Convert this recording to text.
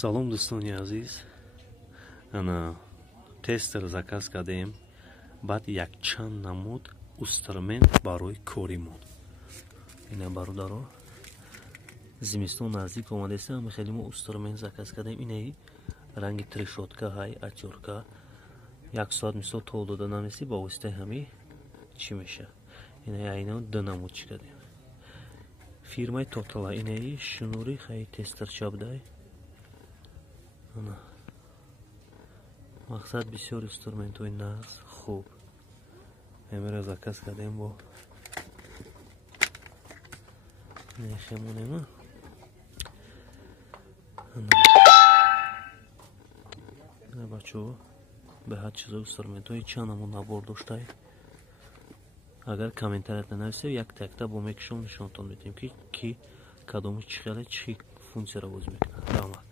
Салом дӯстони азиз, ана тестер заказ кардем, баъд якчанд намуд инструмент барои коримон. Ина бародаро, зимистон наздик омадест, хеле мо инструмент заказ кардем. Инаи ранги трешотка, ҳай атёрка. 1 соат мисол тол дода намеси ба воситаи ҳами чӣ меша. Инаи айна 2 намуд чӣ кардем. Фирмаи Тотала. Инаи шнури хай тестер чабдай. мақсад бисёр инструментҳои нағз хуб. Эмира заказ кардем бо нехемонема. Бачаҳо ба ҳар чизо инструментҳои чанд намуд набор доштай. Агар комментарият нанависед, якта бо мекушон нишонтон медиҳем ки кадоми чӣ хеле чӣ функсияро боз мекунад.